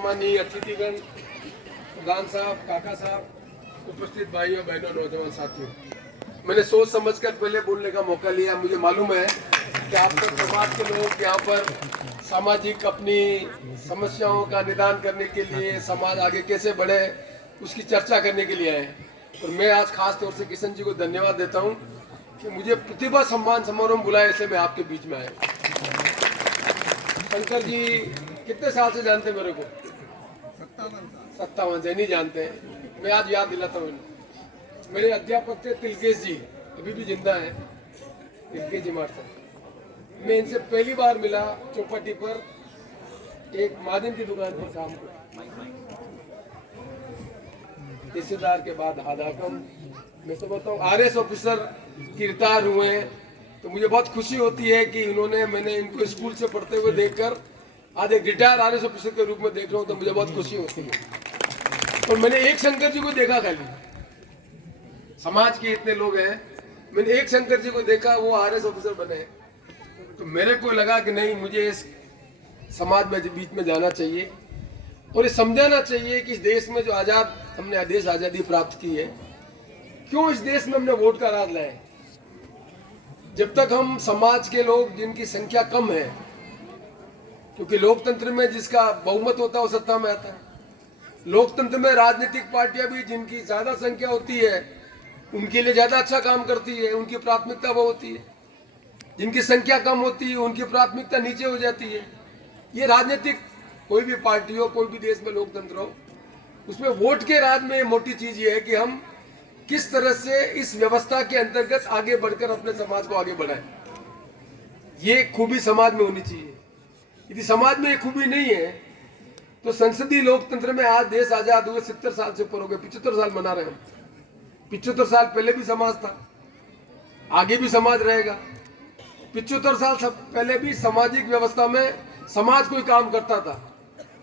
सम्मानीय अतिथिगण, प्रधान साहब, काका साहब, उपस्थित भाइयों बहनों, नौजवान साथियों, मैंने सोच समझकर पहले बोलने का मौका लिया। मुझे मालूम है कि आप सब समाज के लोग यहाँ पर सामाजिक अपनी समस्याओं का निदान करने के लिए, समाज आगे कैसे बढ़े उसकी चर्चा करने के लिए आए हैं। और मैं आज खास तौर से किशन जी को धन्यवाद देता हूँ कि मुझे प्रतिभा सम्मान समारोह में बुलाया, इसलिए मैं आपके बीच में आया। शंकर जी कितने साल से जानते मेरे को? 57 से नहीं जानते हैं। मैं आज याद दिलाता हूँ। मेरे अध्यापक थे तिलकेश जी, अभी भी जिंदा है, तिलकेश जी मास्टर। मैं इनसे पहली बार मिला चौपाटी पर, एक मादन की दुकान पर शाम को, रिश्तेदार के बाद आधाकम। मैं तो बताऊँ RS ऑफिसर की रिटायर हुए हैं, तो मुझे बहुत खुशी होती है कि मैंने इनको स्कूल से पढ़ते हुए देखकर आज एक रिटायर RS ऑफिसर के रूप में देख रहा हूँ, तो मुझे बहुत खुशी होती है। और मैंने एक शंकर जी को देखा, खाली समाज के इतने लोग हैं, मैंने एक शंकर जी को देखा, वो RS ऑफिसर बने। तो मेरे को लगा कि नहीं, मुझे इस समाज में बीच में जाना चाहिए और ये समझाना चाहिए कि इस देश में जो हमने देश आज़ादी प्राप्त की है, क्यों इस देश में हमने वोट का राज लाया। जब तक हम समाज के लोग जिनकी संख्या कम है, क्योंकि लोकतंत्र में जिसका बहुमत होता है वो सत्ता में आता है। लोकतंत्र में राजनीतिक पार्टियां भी जिनकी ज्यादा संख्या होती है उनके लिए ज्यादा अच्छा काम करती है, उनकी प्राथमिकता वो होती है। जिनकी संख्या कम होती है उनकी प्राथमिकता नीचे हो जाती है। ये राजनीतिक कोई भी पार्टी हो, कोई भी देश में लोकतंत्र हो, उसमें वोट के राज में मोटी चीज ये है कि हम किस तरह से इस व्यवस्था के अंतर्गत आगे बढ़कर अपने समाज को आगे बढ़ाएं। ये खूबी समाज में होनी चाहिए। यदि समाज में ये खूबी नहीं है तो संसदीय लोकतंत्र में आज देश आजाद हुए 70 साल से ऊपर हो गए, 75 साल मना रहे हैं। 75 साल पहले भी समाज था, आगे भी समाज रहेगा। 75 साल पहले भी सामाजिक व्यवस्था में समाज कोई काम करता था,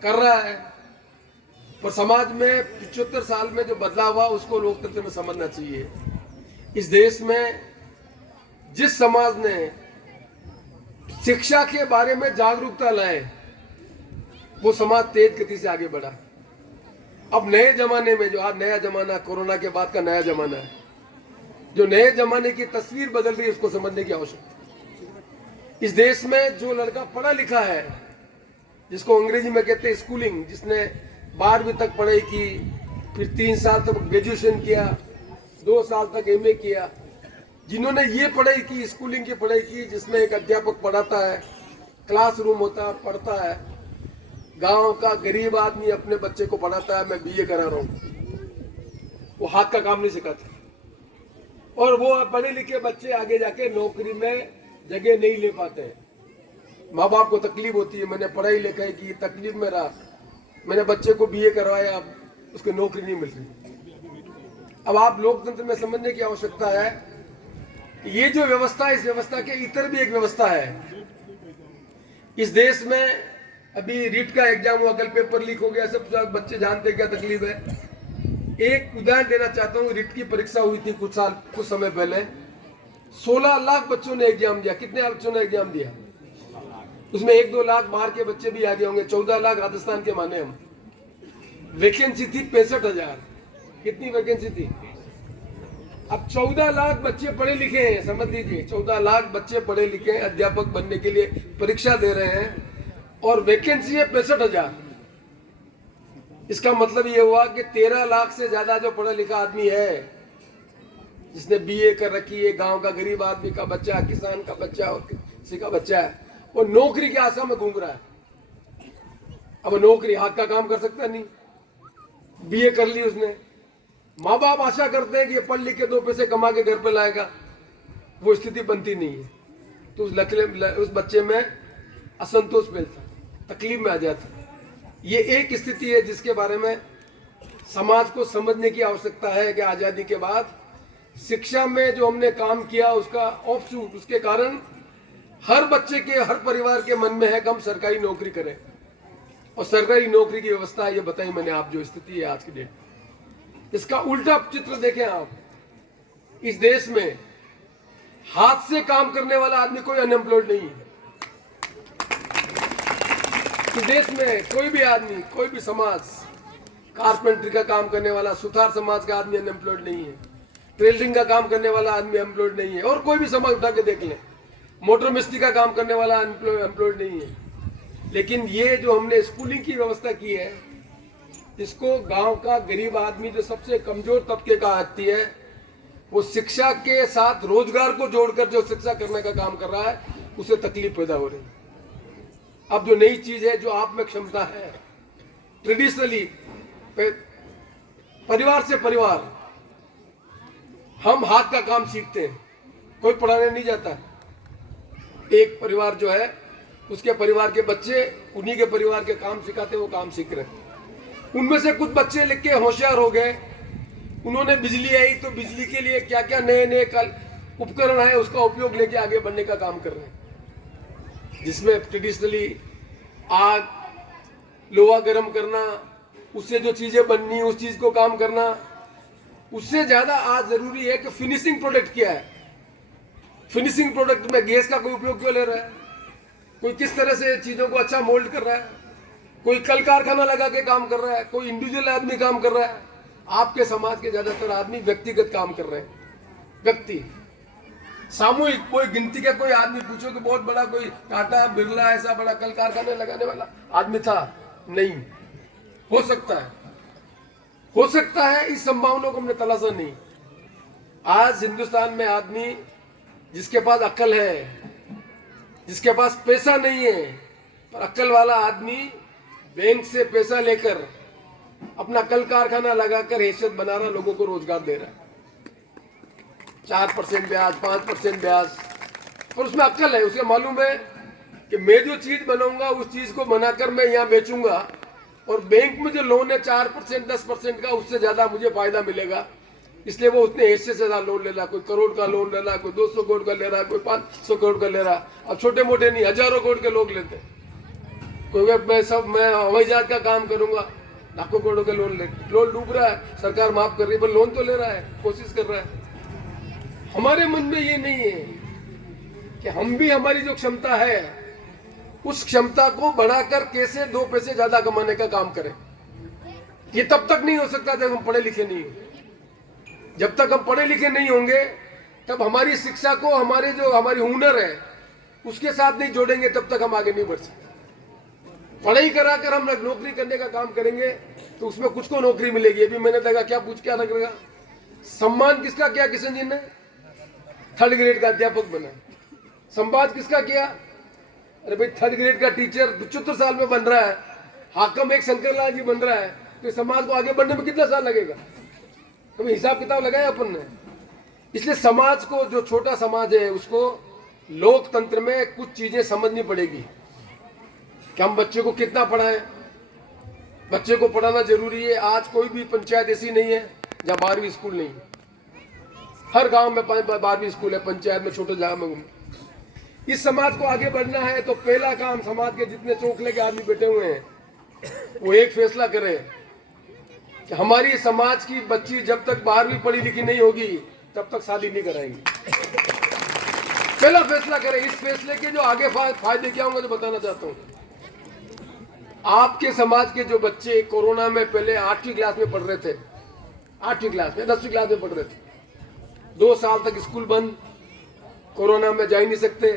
कर रहा है। पर समाज में 75 साल में जो बदलाव हुआ उसको लोकतंत्र में समझना चाहिए। इस देश में जिस समाज ने शिक्षा के बारे में जागरूकता लाए, वो समाज तेज गति से आगे बढ़ा। अब नए जमाने में, जो आज नया जमाना, कोरोना के बाद का नया जमाना है, जो नए जमाने की तस्वीर बदल रही है, उसको समझने की आवश्यकता है। इस देश में जो लड़का पढ़ा लिखा है, जिसको अंग्रेजी में कहते हैं स्कूलिंग, जिसने 12वीं तक पढ़ाई की, फिर 3 साल तक ग्रेजुएशन किया, 2 साल तक MA किया, जिन्होंने ये पढ़ाई की, स्कूलिंग की पढ़ाई की, जिसमें एक अध्यापक पढ़ाता है, क्लासरूम होता है, पढ़ता है, गांव का गरीब आदमी अपने बच्चे को पढ़ाता है। मैं BA करा रहा हूँ, वो हाथ का काम नहीं सिखाते। और वो पढ़े लिखे बच्चे आगे जाके नौकरी में जगह नहीं ले पाते हैं। माँ बाप को तकलीफ होती है, मैंने पढ़ाई लिखाई की, तकलीफ में रहा, मैंने बच्चे को BA करवाया, अब उसको नौकरी नहीं मिल रही। अब आप लोकतंत्र में समझने की आवश्यकता है कि ये जो व्यवस्था है, इस व्यवस्था के इतर भी एक व्यवस्था है। इस देश में अभी रीट का एग्जाम हुआ, कल पेपर लीक हो गया, सब बच्चे जानते क्या तकलीफ है। एक उदाहरण देना चाहता हूँ, रीट की परीक्षा हुई थी कुछ समय पहले, 16 लाख बच्चों ने एग्जाम दिया। कितने बच्चों ने एग्जाम दिया? उसमें 1-2 लाख बाहर के बच्चे भी आगे होंगे। 14 लाख राजस्थान के माने हम। वैकेंसी थी 65,000। कितनी वैकेंसी थी? अब 14 लाख बच्चे पढ़े लिखे हैं, समझ लीजिए, 14 लाख बच्चे पढ़े लिखे हैं, अध्यापक बनने के लिए परीक्षा दे रहे हैं, और वैकेंसी है 65,000। इसका मतलब ये हुआ कि 13 लाख से ज्यादा जो पढ़ा लिखा आदमी है, जिसने BA कर रखी है, गांव का गरीब आदमी का बच्चा, किसान का बच्चा और किसी का बच्चा है, वो नौकरी की आशा में घूम रहा है। अब नौकरी, हाथ का काम कर सकता नहीं, BA कर ली उसने। माँ बाप आशा करते हैं कि ये पढ़ लिख के 2 पैसे कमा के घर पे लाएगा, वो स्थिति बनती नहीं है। तो उस बच्चे में असंतोष फैलता, तकलीफ में आ जाता। ये एक स्थिति है जिसके बारे में समाज को समझने की आवश्यकता है कि आजादी के बाद शिक्षा में जो हमने काम किया, उसका ऑफशूट, उसके कारण हर बच्चे के, हर परिवार के मन में है कि हम सरकारी नौकरी करें। और सरकारी नौकरी की व्यवस्था ये बताई मैंने, आप जो स्थिति है आज की डेट, इसका उल्टा चित्र देखें आप। इस देश में हाथ से काम करने वाला आदमी कोई अनएम्प्लॉयड नहीं है। देश में कोई भी आदमी, कोई भी समाज, कारपेंटरी का काम करने वाला, सुथार समाज का आदमी अनएम्प्लॉयड नहीं है, टेलरिंग का काम करने वाला आदमी एम्प्लॉयड नहीं है, और कोई भी समाज उठा के देख लें, मोटर मिस्त्री का काम करने वाला एम्प्लॉयड नहीं है। लेकिन ये जो हमने स्कूलिंग की व्यवस्था की है, इसको गांव का गरीब आदमी जो सबसे कमजोर तबके का आदमी है, वो शिक्षा के साथ रोजगार को जोड़कर जो शिक्षा करने का काम कर रहा है, उसे तकलीफ पैदा हो रही है। अब जो नई चीज है, जो आप में क्षमता है, ट्रेडिशनली परिवार से परिवार हम हाथ का काम सीखते हैं, कोई पढ़ाने नहीं जाता। एक परिवार जो है, उसके परिवार के बच्चे उन्हीं के परिवार के काम सिखाते, वो काम सीख रहे हैं। उनमें से कुछ बच्चे लिख के होशियार हो गए, उन्होंने बिजली आई तो बिजली के लिए क्या क्या नए नए उपकरण है, उसका उपयोग लेके आगे बढ़ने का काम कर रहे हैं, जिसमें ट्रेडिशनली आग, लोहा गर्म करना, उससे जो चीजें बननी, उस चीज को काम करना, उससे ज्यादा आज जरूरी है कि फिनिशिंग प्रोडक्ट क्या है। फिनिशिंग प्रोडक्ट में गैस का कोई उपयोग क्यों ले रहा है, कोई किस तरह से चीजों को अच्छा मोल्ड कर रहा है, कोई कल कारखाना लगा के काम कर रहा है, कोई इंडिविजुअल आदमी काम कर रहा है। आपके समाज के ज्यादातर आदमी व्यक्तिगत काम कर रहे हैं, व्यक्ति सामूहिक। कोई गिनती का कोई आदमी पूछो कि बहुत बड़ा कोई टाटा बिरला ऐसा बड़ा कल कारखाने लगाने वाला आदमी था, नहीं। हो सकता है, इस संभावना को हमने तलाशा नहीं। आज हिंदुस्तान में आदमी जिसके पास अक्ल है, जिसके पास पैसा नहीं है, पर अक्ल वाला आदमी बैंक से पैसा लेकर अपना कल कारखाना लगाकर हैसियत बना रहा, लोगों को रोजगार दे रहा है। 4% ब्याज, 5% ब्याज, पर उसमें अक्ल है, उसे मालूम है कि मैं जो चीज बनाऊंगा उस चीज को बनाकर मैं यहाँ बेचूंगा, और बैंक में जो लोन है 4% 10% का, उससे ज्यादा मुझे फायदा मिलेगा, इसलिए वो उतने हैसियत से ज्यादा लोन ले रहा। कोई करोड़ का लोन ले रहा, कोई 200 करोड़ का ले रहा, कोई 500 करोड़ का ले रहा। अब छोटे मोटे नहीं, हजारों करोड़ के लोग लेते हैं। कोई मैं हवाई जहाज का काम करूंगा, लाखों करोड़ों के लोन डूब रहा है, सरकार माफ कर रही है, पर लोन तो ले रहा है, कोशिश कर रहा है। हमारे मन में ये नहीं है कि हम भी हमारी जो क्षमता है, उस क्षमता को बढ़ाकर कैसे 2 पैसे ज्यादा कमाने का काम करें। ये तब तक नहीं हो सकता जब हम पढ़े लिखे नहीं होंगे। जब तक हम पढ़े लिखे नहीं होंगे, तब हमारी शिक्षा को हमारी हुनर है उसके साथ नहीं जोड़ेंगे, तब तक हम आगे नहीं बढ़ सकते। पढ़ाई कराकर हम नौकरी करने का काम करेंगे तो उसमें कुछ को नौकरी मिलेगी। अभी मैंने देखा, क्या लगेगा, सम्मान किसका किया किशन जी ने, 3rd ग्रेड का अध्यापक बना। संवाद किसका किया, अरे भाई 3rd ग्रेड का टीचर 75 साल में बन रहा है, हाकम एक शंकरलाल जी बन रहा है, तो समाज को आगे बढ़ने में कितना साल लगेगा, कभी हिसाब किताब लगाया अपन ने। इसलिए समाज को, जो छोटा समाज है, उसको लोकतंत्र में कुछ चीजें समझनी पड़ेगी कि हम बच्चे को कितना पढ़ाएं। बच्चे को पढ़ाना जरूरी है। आज कोई भी पंचायत ऐसी नहीं है जहाँ 12वीं स्कूल नहीं है। हर गांव में 12वीं स्कूल है, पंचायत में, छोटे जगह में। इस समाज को आगे बढ़ना है तो पहला काम, समाज के जितने चौंकले के आदमी बैठे हुए हैं, वो एक फैसला करें कि हमारी समाज की बच्ची जब तक 12वीं पढ़ी लिखी नहीं होगी तब तक शादी नहीं कराएंगे। पहला फैसला करें। इस फैसले के जो आगे फायदे क्या होंगे तो बताना चाहता हूँ। आपके समाज के जो बच्चे कोरोना में पहले 8वीं क्लास में पढ़ रहे थे, 8वीं क्लास में, 10वीं क्लास में पढ़ रहे थे, 2 साल तक स्कूल बंद, कोरोना में जा ही नहीं सकते,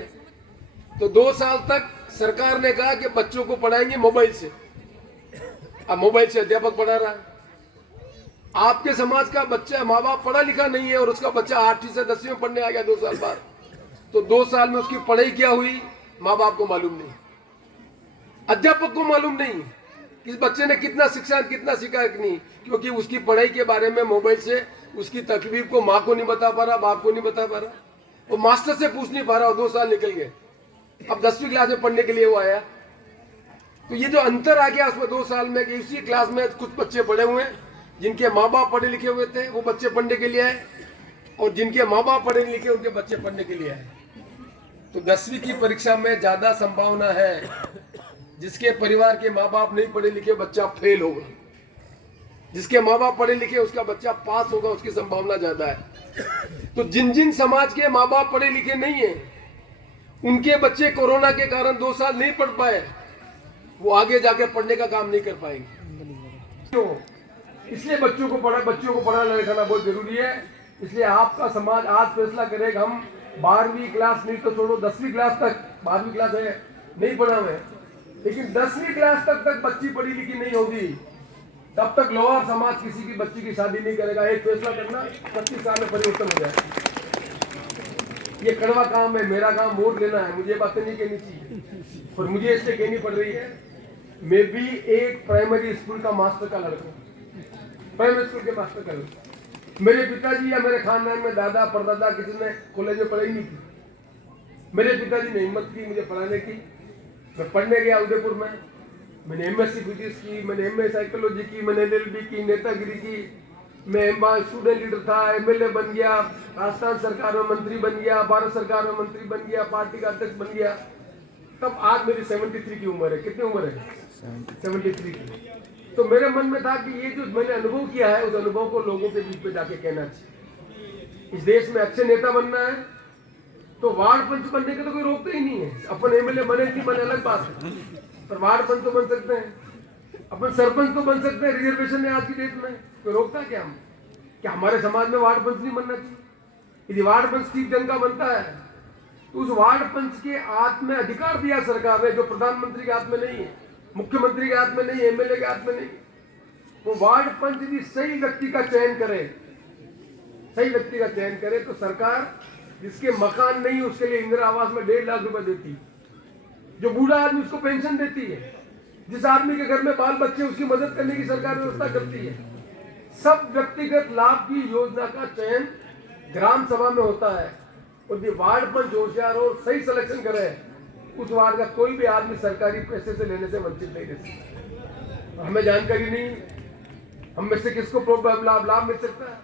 तो 2 साल तक सरकार ने कहा कि बच्चों को पढ़ाएंगे मोबाइल से। अब मोबाइल से अध्यापक पढ़ा रहा है। आपके समाज का बच्चा, माँ बाप पढ़ा लिखा नहीं है और उसका बच्चा 8वीं से 10वीं में पढ़ने आ गया 2 साल बाद, तो 2 साल में उसकी पढ़ाई क्या हुई, माँ बाप को मालूम नहीं, अध्यापक को मालूम नहीं कि इस बच्चे ने कितना शिक्षा, कितना सीखा नहीं, क्योंकि उसकी पढ़ाई के बारे में मोबाइल से उसकी तकलीफ को माँ को नहीं बता पा रहा, बाप को नहीं बता पा रहा, वो मास्टर से पूछ नहीं पा रहा। 2 साल निकल गए, अब 10वीं क्लास में पढ़ने के लिए वो आया। तो ये जो अंतर आ गया उसमें 2 साल में, कि उसी क्लास में कुछ बच्चे पढ़े हुए हैं, जिनके माँ बाप पढ़े लिखे हुए थे वो बच्चे पढ़ने के लिए आए, और जिनके माँ बाप पढ़े लिखे उनके बच्चे पढ़ने के लिए आए। तो 10वीं की परीक्षा में ज्यादा संभावना है जिसके परिवार के माँ बाप नहीं पढ़े लिखे, बच्चा फेल होगा। जिसके माँ बाप पढ़े लिखे उसका बच्चा पास होगा, उसकी संभावना ज्यादा है। तो जिन जिन समाज के माँ बाप पढ़े लिखे नहीं है, उनके बच्चे कोरोना के कारण 2 साल नहीं पढ़ पाए, वो आगे जाके पढ़ने का काम नहीं कर पाएंगे। क्यों? इसलिए बच्चों को पढ़ाना लिखाना बहुत जरूरी है। इसलिए आपका समाज आज फैसला करेगा। हम 12वीं क्लास नहीं तो छोड़ो 10वीं क्लास तक, 12वीं क्लास है नहीं पढ़ा हुआ है, लेकिन 10वीं क्लास तक बच्ची पढ़ी लिखी नहीं होगी, तब तक लोहार समाज किसी की बच्ची की शादी नहीं करेगा। एक फैसला करना, 25 साल में परिवर्तन हो जाए। ये कड़वा काम है, मेरा काम वोट लेना है, मुझे बातें नहीं कहनी चाहिए, पर मुझे इसलिए कहनी पड़ रही है। मैं भी एक प्राइमरी स्कूल का मास्टर का लड़का हूँ, प्राइमरी स्कूल के मास्टर का लड़का। मेरे पिताजी या मेरे खानदान में दादा परदादा किसी ने कॉलेज में पढ़ाई नहीं की। मेरे पिताजी ने हिम्मत की मुझे पढ़ाने की। मैं पढ़ने गया उदयपुर में, मैंने एमएससी फिजिक्स की, मैंने एमए साइकोलॉजी की, मैंने एलएलबी की, नेतागिरी की। मैं स्टूडेंट लीडर था, एमएलए बन गया, राजस्थान सरकार में मंत्री बन गया, भारत सरकार में मंत्री बन गया, पार्टी का अध्यक्ष बन गया। तब आज मेरी 73 की उम्र है। कितनी उम्र है? 73 की। तो मेरे मन में था कि ये जो मैंने अनुभव किया है, उस अनुभव को लोगों के बीच में जाके कहना चाहिए। इस देश में अच्छे नेता बनना है तो वार्ड पंच बनने के तो कोई रोकता ही नहीं है। अपन एमएलए बने नहीं बने अलग बात है, पर वार्ड पंच तो बन सकते हैं, अपन सरपंच तो बन सकते हैं। रिजर्वेशन है आज की डेट में, कोई रोकता है क्या? हम क्या हमारे समाज में वार्ड पंच नहीं बनना चाहिए? यदि वार्ड पंच ठीक ढंग का बनता है तो उस वार्ड पंच के हाथ में अधिकार दिया सरकार ने, जो प्रधानमंत्री के हाथ में नहीं है, मुख्यमंत्री के हाथ में नहीं, एमएलए के हाथ में नहीं। वो वार्ड पंच यदि सही व्यक्ति का चयन करे, सही व्यक्ति का चयन करे, तो सरकार जिसके मकान नहीं उसके लिए इंदिरा आवास में 1.5 लाख रुपए देती है, जो बूढ़ा आदमी उसको पेंशन देती है, जिस आदमी के घर में बाल बच्चे उसकी मदद करने की सरकार व्यवस्था करती है। सब व्यक्तिगत लाभ की योजना का चयन ग्राम सभा में होता है, और ये वार्ड पंच होशियार और सही सिलेक्शन करे, उस वार्ड का कोई भी आदमी सरकारी पैसे से लेने से वंचित नहीं रह सकता। हमें जानकारी नहीं, हम में से किसको लाभ मिल सकता है?